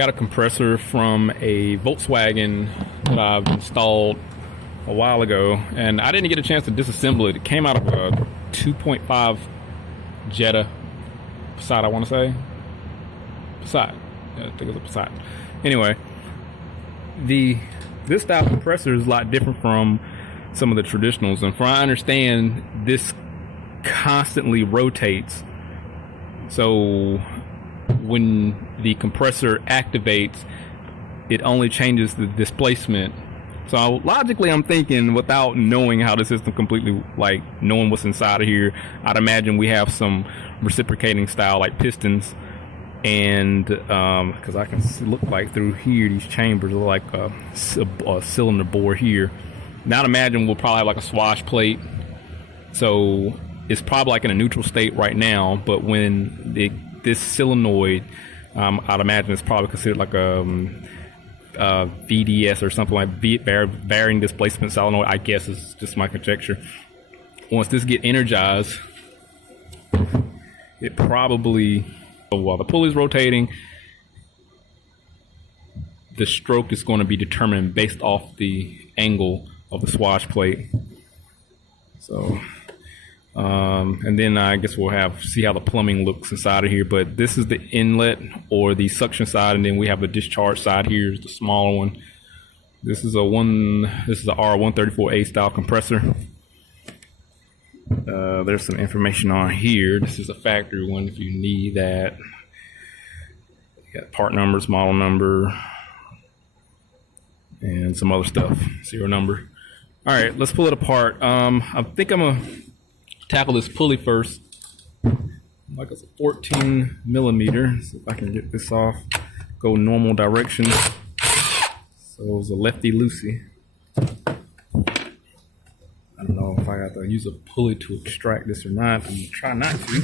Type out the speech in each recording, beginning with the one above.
got a compressor from a Volkswagen that I've installed a while ago, and I didn't get a chance to disassemble it. It came out of a 2.5 Jetta Passat, I want to say. Passat. Yeah, I think it was a Passat. Anyway, this style compressor is a lot different from some of the traditionals, and from what I understand, this constantly rotates. So when the compressor activates, it only changes the displacement. So logically, I'm thinking, without knowing how the system completely, like knowing what's inside of here, I'd imagine we have some reciprocating style like pistons, and because I can look like through here, these chambers are like a cylinder bore here. Now I'd imagine we'll probably have like a swash plate, so it's probably like in a neutral state right now, but when this solenoid, I'd imagine it's probably considered like a VDS or something like varying displacement solenoid, I guess is just my conjecture. Once this get energized, it probably, while the pulley's rotating, the stroke is going to be determined based off the angle of the swash plate. So and then I guess we'll see how the plumbing looks inside of here. But this is the inlet or the suction side, and then we have the discharge side here is the smaller one. This is a R134A style compressor. There's some information on here. This is a factory one if you need that. You got part numbers, model number, and some other stuff, serial number. All right, let's pull it apart. I think I'm gonna tackle this pulley first. Like it's a 14 millimeter. See if I can get this off. Go normal direction. So it's a lefty loosey. I don't know if I got to use a pulley to extract this or not. I'm gonna try not to.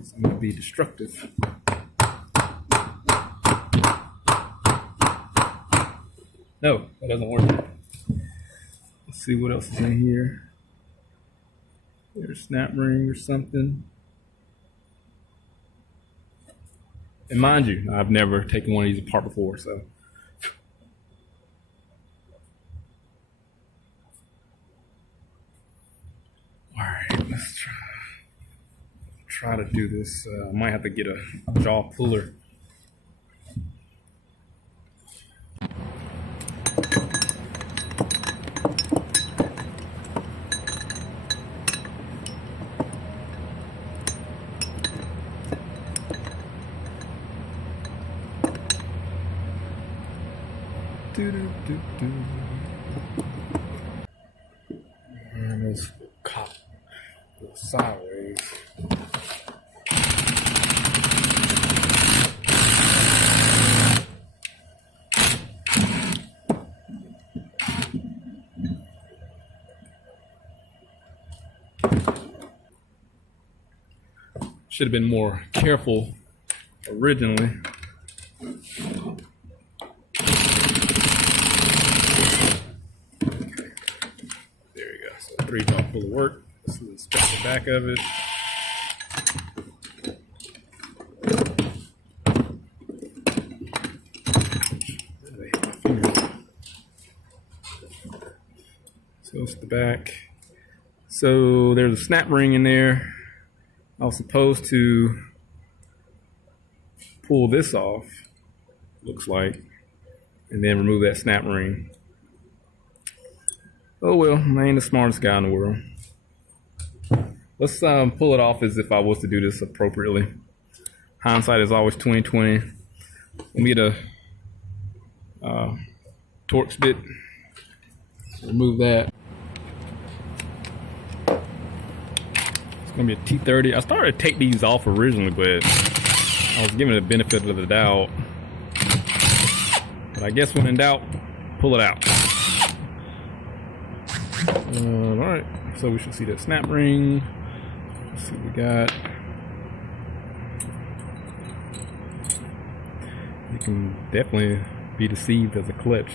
It's gonna be destructive. No, that doesn't work. Let's see what else is in here. There's a snap ring or something. And mind you, I've never taken one of these apart before, so. All right, let's try to do this. I might have to get a jaw puller. And let's cop sideways. Should have been more careful originally. Three jaw full of work. Let's inspect the back of it. So it's the back. So there's a snap ring in there. I was supposed to pull this off, looks like, and then remove that snap ring. Oh well, I ain't the smartest guy in the world. Let's pull it off as if I was to do this appropriately. Hindsight is always 20/20. Let me get a Torx bit. Remove that. It's gonna be a T30. I started to take these off originally, but I was giving it the benefit of the doubt. But I guess when in doubt, pull it out. Alright, so we should see that snap ring. Let's see what we got. You can definitely be deceived as a clutch.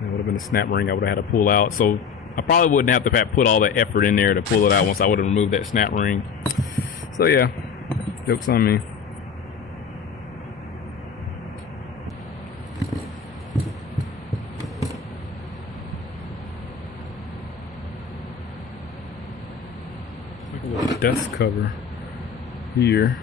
That would have been a snap ring I would have had to pull out. So I probably wouldn't have to put all that effort in there to pull it out once I would have removed that snap ring. So yeah, Jokes on me. Like a little dust cover here.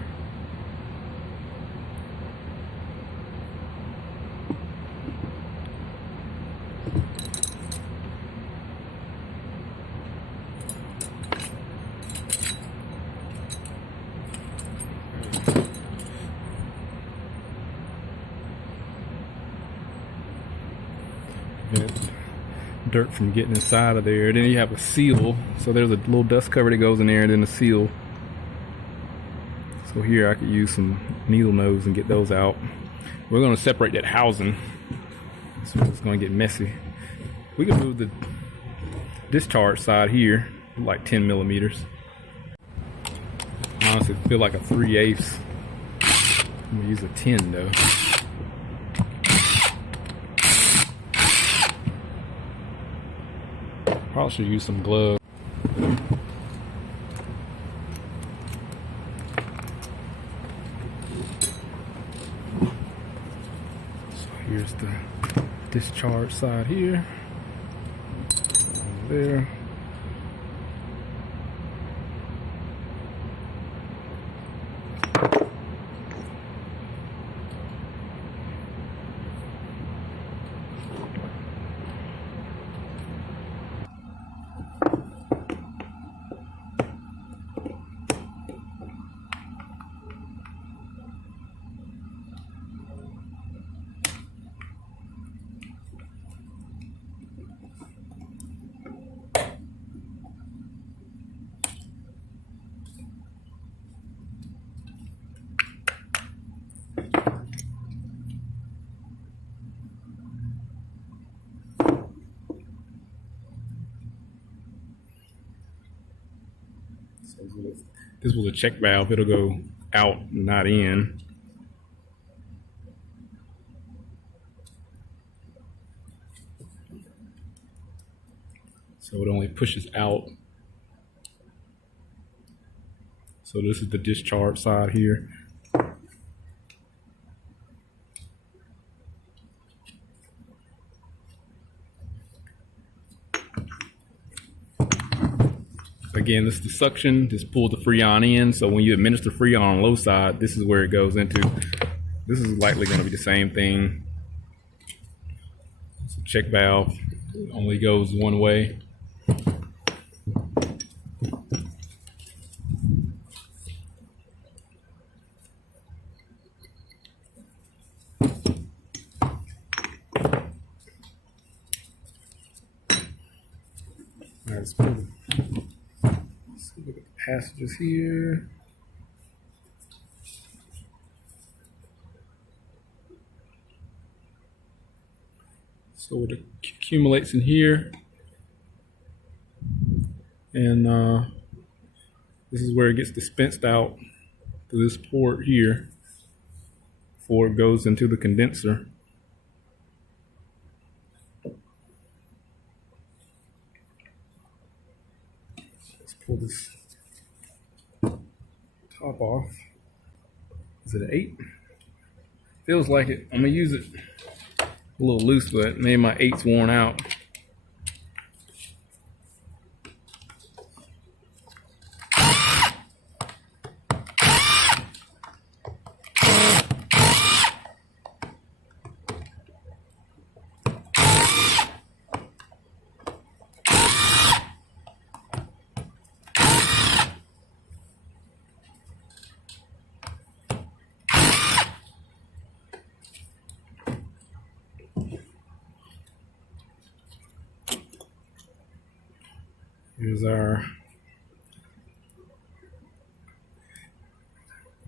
Dirt from getting inside of there. Then you have a seal, so there's a little dust cover that goes in there, and then a seal. So here I could use some needle nose and get those out. We're going to separate that housing, so it's going to get messy. We can move the discharge side here like 10 millimeters. Honestly, I feel like a 3/8. I'm going to use a 10 though. Probably should use some gloves. So here's the discharge side here. There. This was a check valve. It'll go out, not in. So it only pushes out. So this is the discharge side here. Again, this is the suction. Just pull the Freon in. So when you administer Freon on low side, this is where it goes into. This is likely going to be the same thing. It's a check valve. It only goes one way. All right, let's pull the look at the passages here. So it accumulates in here, and this is where it gets dispensed out to this port here before it goes into the condenser. Let's pull this top off. Is it an 8? Feels like it. I'm gonna use it a little loose, but maybe my 8's worn out. Here's our,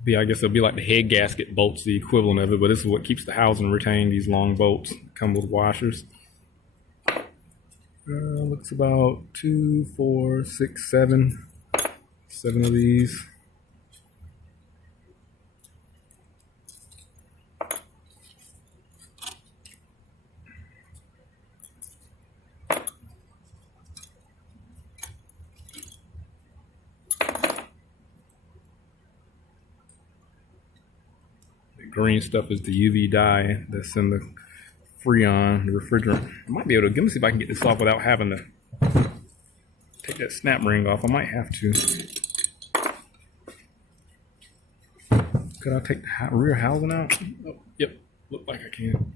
I guess it'll be like the head gasket bolts, the equivalent of it, but this is what keeps the housing retained, these long bolts. Come with washers. Looks about 2, 4, 6, 7. 7 of these. The green stuff is the UV dye that's in the Freon, the refrigerant. I might be able to, let me see if I can get this off without having to take that snap ring off. I might have to. Could I take the rear housing out? Oh, yep, look like I can.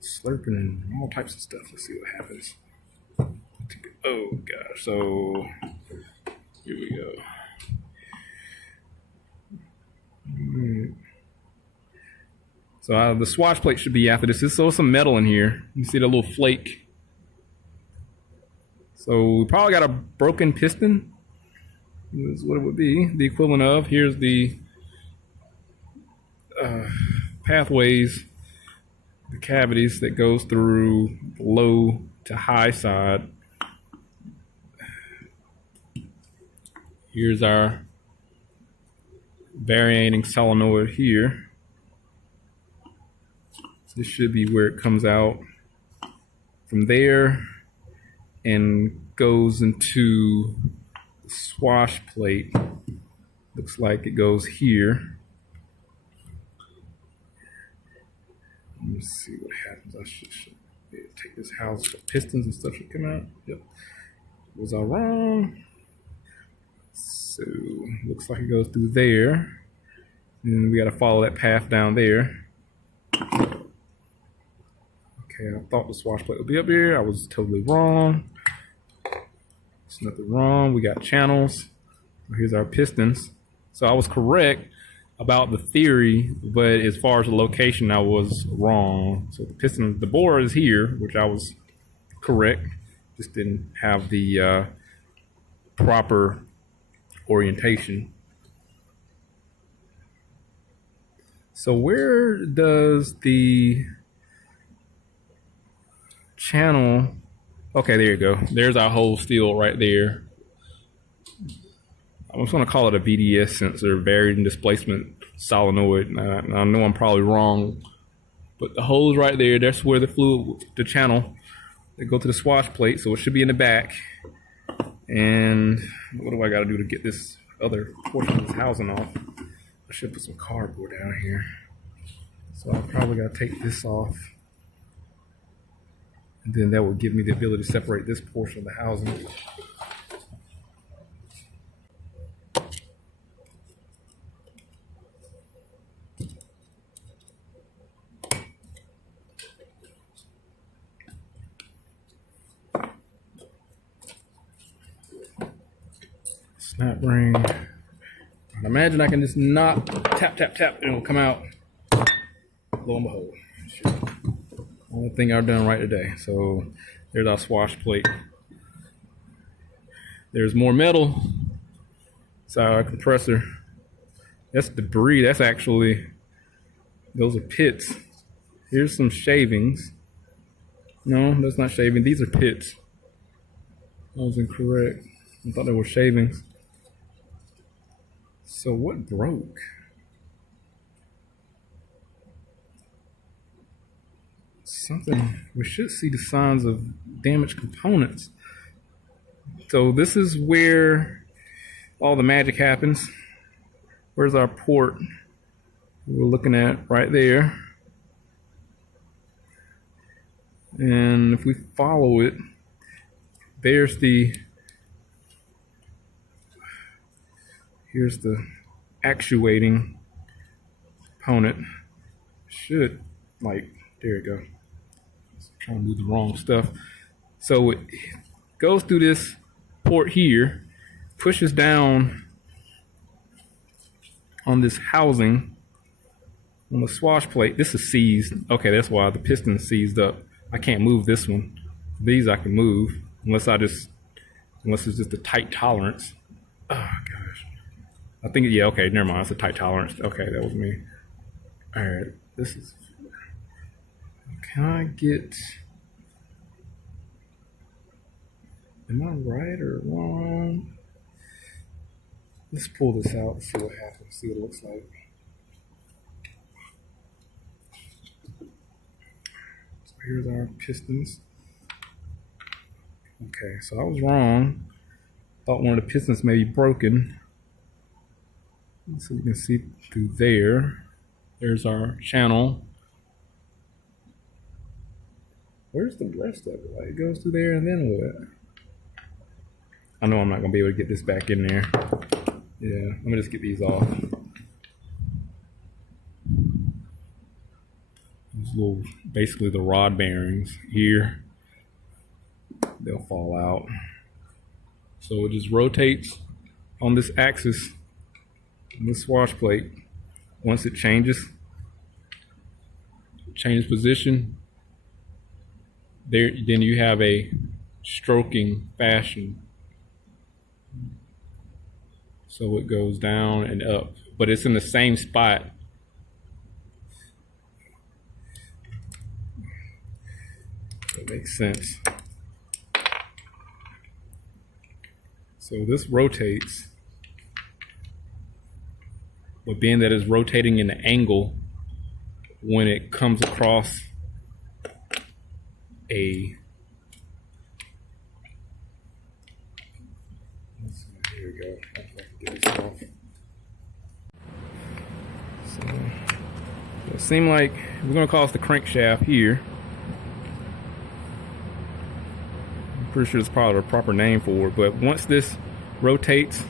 Slurping and all types of stuff. Let's see what happens. Oh gosh, so here we go. So the swatch plate should be after this. There's still some metal in here. You see the little flake. So we probably got a broken piston. Is what it would be the equivalent of. Here's the pathways, the cavities that goes through low to high side. Here's our varying solenoid here. This should be where it comes out from there and goes into the swash plate. Looks like it goes here. Let me see what happens. I should take this house. The pistons and stuff should come out. Yep. Was I wrong? So looks like it goes through there. And we got to follow that path down there. Okay, I thought the swash plate would be up here. I was totally wrong. There's nothing wrong. We got channels. Here's our pistons. So I was correct about the theory, but as far as the location, I was wrong. So the piston, the bore is here, which I was correct. Just didn't have the proper orientation. So where does the channel, okay, there you go. There's our whole steel right there. I'm just going to call it a VDS sensor, varied displacement solenoid. I know I'm probably wrong, but the hole's right there. That's where the fluid, the channel, they go to the swash plate, so it should be in the back. And what do I got to do to get this other portion of this housing off? I should put some cardboard down here. So I probably got to take this off. And then that will give me the ability to separate this portion of the housing. Snap ring. I imagine I can just knock, tap, tap, tap, and it'll come out. Lo and behold. Only thing I've done right today. So there's our swash plate. There's more metal. It's our compressor. That's debris. That's actually, those are pits. Here's some shavings. No, that's not shaving. These are pits. I was incorrect. I thought they were shavings. So what broke? Something, we should see the signs of damaged components. So this is where all the magic happens. Where's our port? We're looking at right there. And if we follow it, there's here's the actuating component. Should, like, there you go. Trying to do the wrong stuff. So it goes through this port here, pushes down on this housing on the swash plate. This is seized. Okay, that's why the piston is seized up. I can't move this one. These I can move unless it's just a tight tolerance. Oh gosh. I think, yeah, okay, never mind. It's a tight tolerance. Okay, that was me. All right, this is. Can I get, am I right or wrong? Let's pull this out and see what happens, see what it looks like. So here's our pistons. Okay, so I was wrong. Thought one of the pistons may be broken. So you can see through there. There's our channel. Where's the rest of it? Like, it goes through there and then what? I know I'm not gonna be able to get this back in there. Yeah, let me just get these off. These little, basically the rod bearings here, they'll fall out. So it just rotates on this axis, on this wash plate. Once it changes position, there, then you have a stroking fashion. So it goes down and up, but it's in the same spot. That makes sense. So this rotates, but being that it's rotating in the angle, when it comes across a, here we go. I can get this off. So it seems like we're going to call this the crankshaft here. I'm pretty sure it's probably the proper name for it, but once this rotates,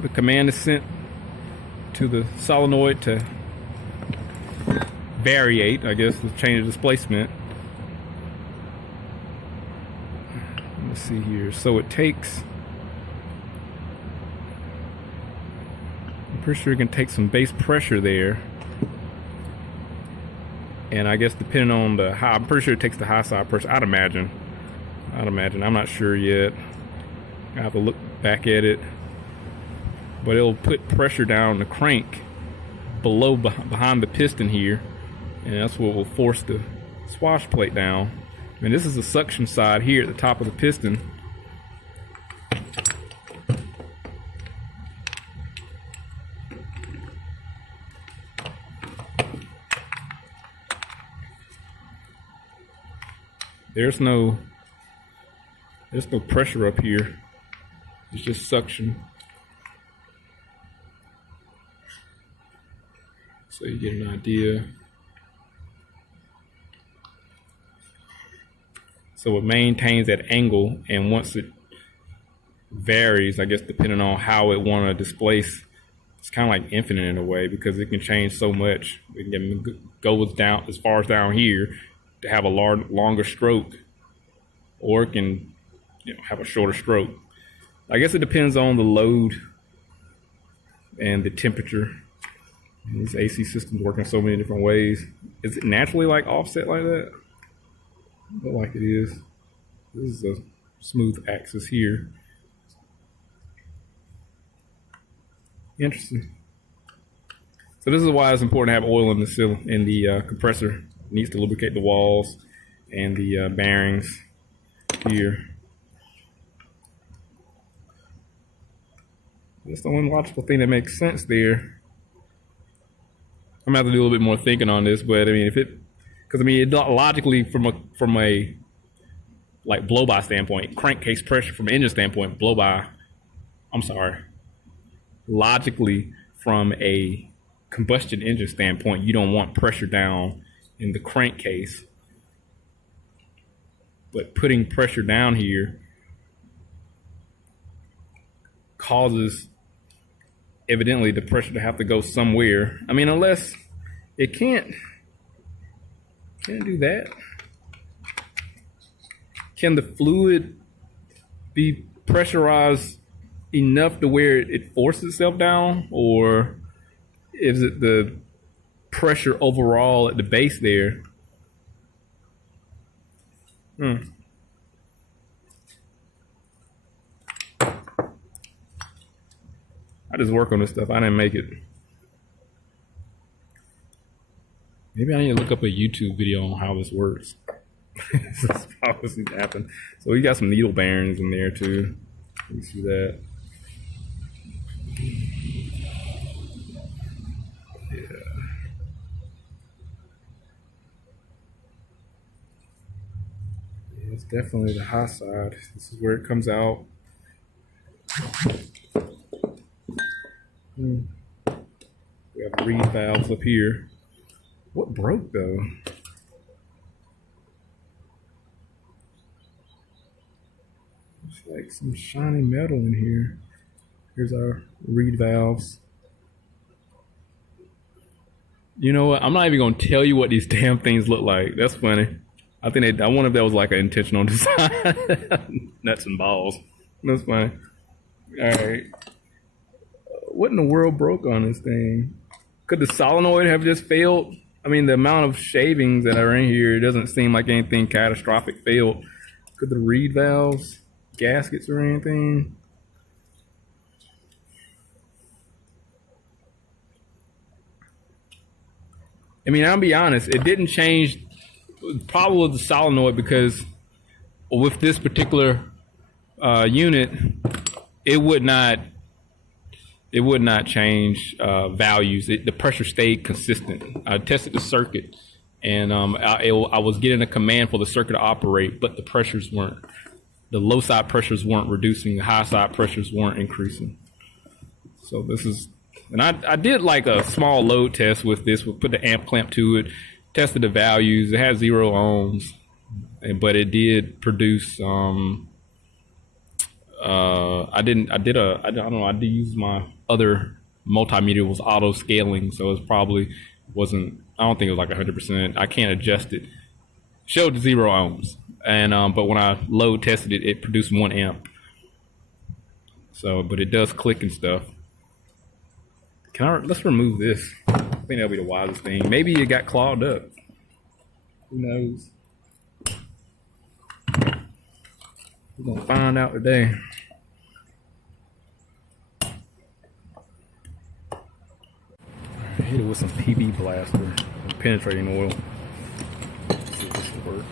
the command is sent to the solenoid to variate, I guess, to change the displacement. Let's see here. So it takes, I'm pretty sure it can take some base pressure there. And I guess depending on the high, I'm pretty sure it takes the high side pressure. I'd imagine. I'm not sure yet. I have to look back at it. But it'll put pressure down the crank below, behind the piston here. And that's what will force the swash plate down. And this is the suction side here at the top of the piston. There's no pressure up here. It's just suction. So you get an idea. So it maintains that angle, and once it varies, I guess depending on how it want to displace, it's kind of like infinite in a way, because it can change so much. It can go down as far as down here to have a longer stroke, or it can, have a shorter stroke. I guess it depends on the load and the temperature. And these AC systems work in so many different ways. Is it naturally like offset like that? Look like it is. This is a smooth axis here. Interesting. So this is why it's important to have oil in the compressor. It needs to lubricate the walls and the bearings here. That's the one logical thing that makes sense there. I'm gonna have to do a little bit more thinking on this, but I mean, it logically from a like blow by standpoint, crankcase pressure from an engine standpoint, logically from a combustion engine standpoint, you don't want pressure down in the crankcase. But putting pressure down here causes evidently the pressure to have to go somewhere. I mean, unless it can't do that. Can the fluid be pressurized enough to where it forces itself down, or is it the pressure overall at the base there? I just work on this stuff. I didn't make it. Maybe I need to look up a YouTube video on how this works. That's probably what's going to happen. So we got some needle bearings in there too. You see that? Yeah. It's definitely the high side. This is where it comes out. reed valves up here. What broke though? It's like some shiny metal in here. Here's our reed valves. You know what? I'm not even gonna tell you what these damn things look like. That's funny. I wonder if that was like an intentional design. Nuts and balls. That's funny. All right. What in the world broke on this thing? Could the solenoid have just failed? I mean, the amount of shavings that are in here, it doesn't seem like anything catastrophic failed. Could the reed valves, gaskets or anything? I mean, I'll be honest, it didn't change, probably the solenoid, because with this particular unit, it would not change values. The pressure stayed consistent. I tested the circuit, and I was getting a command for the circuit to operate, but the pressures weren't. The low side pressures weren't reducing. The high side pressures weren't increasing. So this is. And I did like a small load test with this. We put the amp clamp to it, tested the values. It had 0 ohms, but it did produce. I don't know. I did use my other multimeter, was auto scaling, so it probably wasn't. I don't think it was like 100%. I can't adjust it. Showed 0 ohms, and but when I load tested it, it produced 1 amp. So, but it does click and stuff. Let's remove this. I think that'll be the wisest thing. Maybe it got clogged up. Who knows? We're gonna find out today. Hit it with some PB blaster, penetrating oil. Let's see if this will work.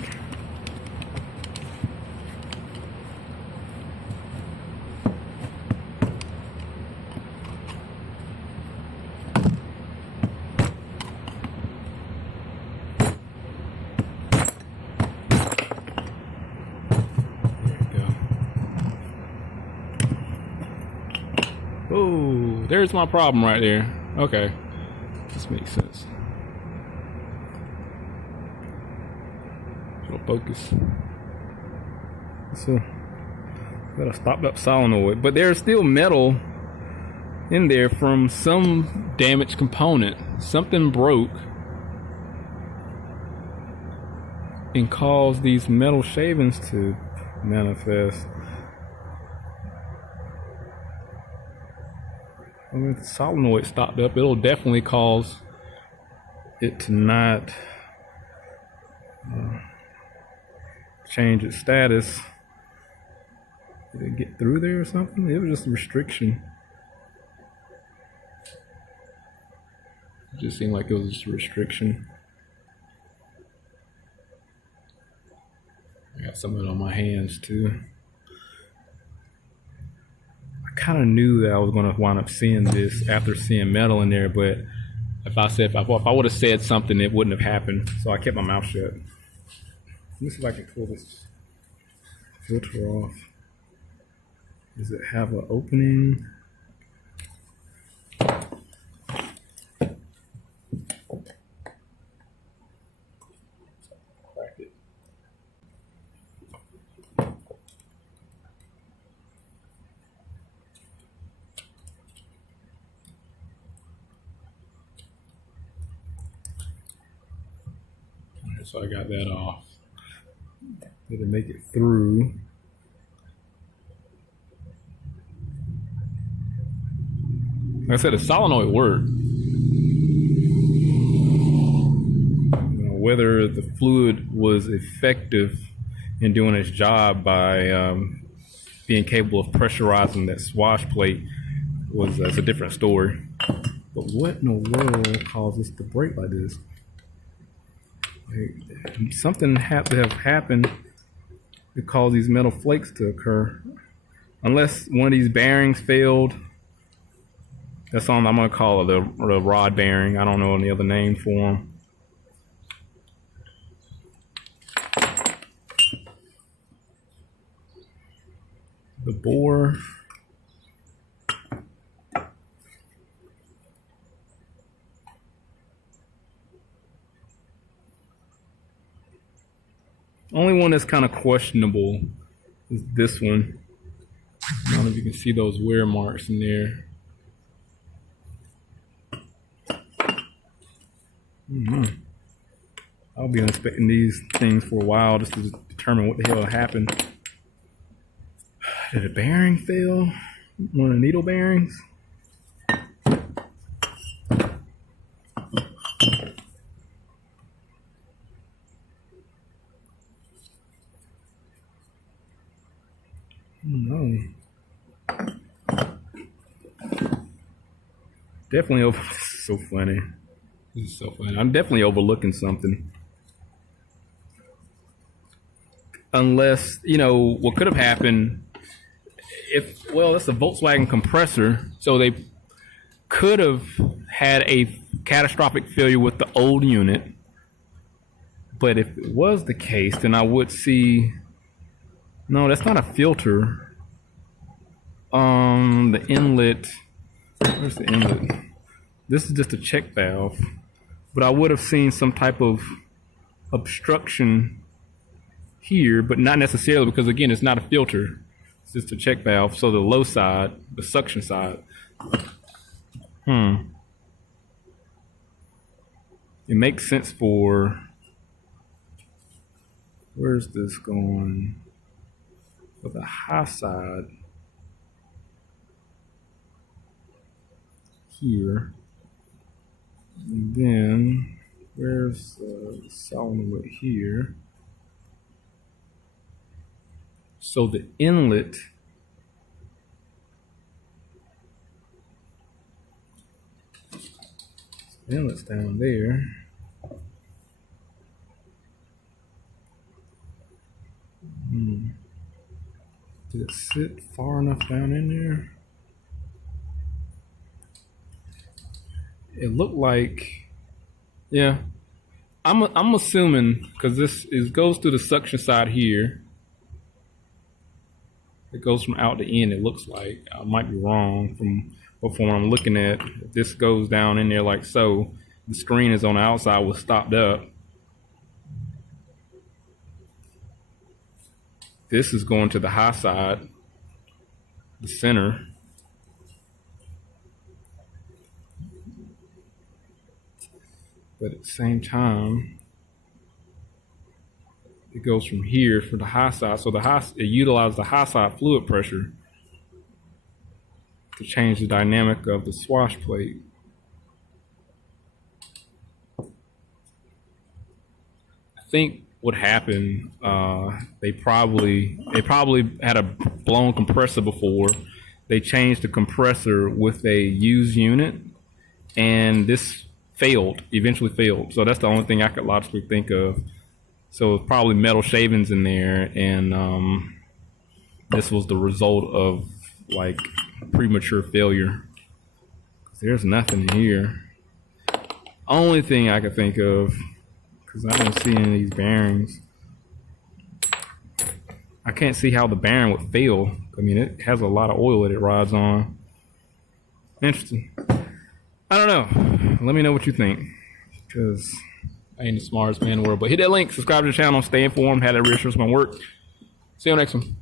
Oh, there's my problem right there. Okay, this makes sense. It'll focus. So, got a stopped up solenoid, but there's still metal in there from some damaged component. Something broke and caused these metal shavings to manifest. I mean, if the solenoid stopped up, it'll definitely cause it to not change its status. Did it get through there or something? It was just a restriction. It just seemed like it was just a restriction. I got some of it on my hands too. I kind of knew that I was going to wind up seeing this after seeing metal in there, but if I would have said something, it wouldn't have happened. So I kept my mouth shut. Let me see if I can pull this filter off. Does it have an opening? Crack it. So I got that off. Did it make it through? Like I said, the solenoid worked. Whether the fluid was effective in doing its job by being capable of pressurizing that swash plate that's a different story. But what in the world caused this to break like this? Something had to have happened to cause these metal flakes to occur. Unless one of these bearings failed. That's all I'm going to call it, the rod bearing. I don't know any other name for them. The bore. Only one that's kind of questionable is this one. I don't know if you can see those wear marks in there. I'll be inspecting these things for a while just to determine what the hell happened. Did a bearing fail? One of the needle bearings? No. Definitely over. This is so funny. This is so funny. I'm definitely overlooking something. Unless, you know, what could have happened if, well, it's a Volkswagen compressor, so they could have had a catastrophic failure with the old unit. But if it was the case, then I would see, no, that's not a filter. The inlet, where's the inlet? This is just a check valve. But I would have seen some type of obstruction here, but not necessarily, because again, it's not a filter. It's just a check valve. So the low side, the suction side. It makes sense for, where's this going? For the high side here. And then where's the solenoid here? So the inlet inlet's down there. Did it sit far enough down in there? It looked like, yeah. I'm assuming, because this goes through the suction side here. It goes from out to in, it looks like. I might be wrong from what I'm looking at. If this goes down in there like so, the screen is on the outside was stopped up. This is going to the high side, the center. But at the same time, it goes from here for the high side. So it utilizes the high side fluid pressure to change the dynamic of the swash plate. I think what happened, they probably had a blown compressor before. They changed the compressor with a used unit, and this eventually failed. So that's the only thing I could logically think of. So it's probably metal shavings in there, and this was the result of like premature failure. There's nothing here. Only thing I could think of, because I don't see any of these bearings. I can't see how the bearing would fail. I mean, it has a lot of oil that it rides on. Interesting. I don't know. Let me know what you think, because I ain't the smartest man in the world. But hit that link, subscribe to the channel, stay informed, have that reassurance my work. See you on the next one.